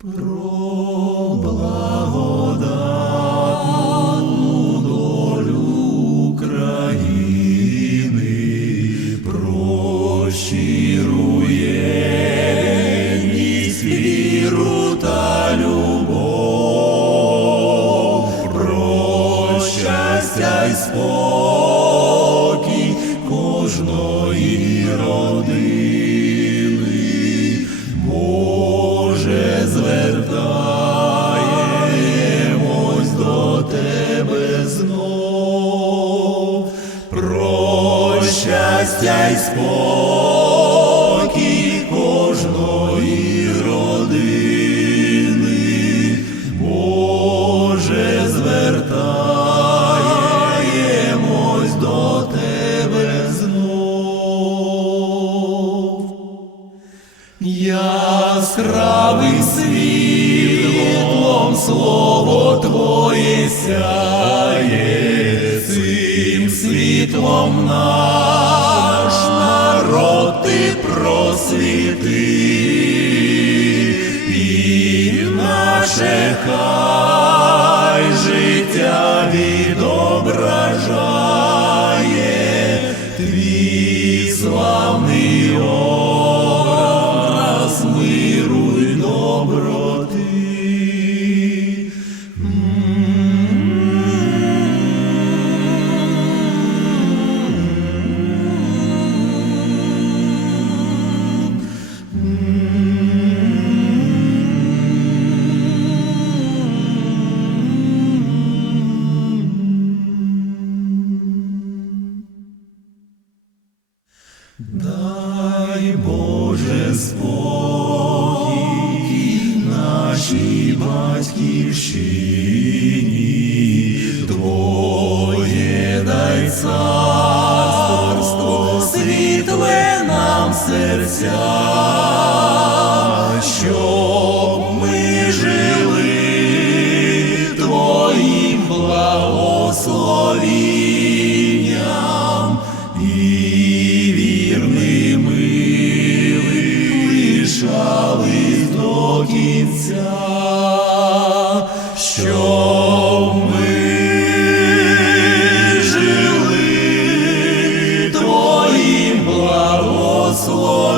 Про благодатну долю України, про та любов, про щастя й спокій кожної родини. Щастя й спокій кожної родини. Боже, звертаємось до Тебе знов. Яскравим світлом слово Твоє сяє, цим світлом народ ти просвіти, і наше хай Дай Боже спокій нашій батьківщині, Твоє дай царство, світле нам серця, щоб кінця, що ми жили твоїм благословом.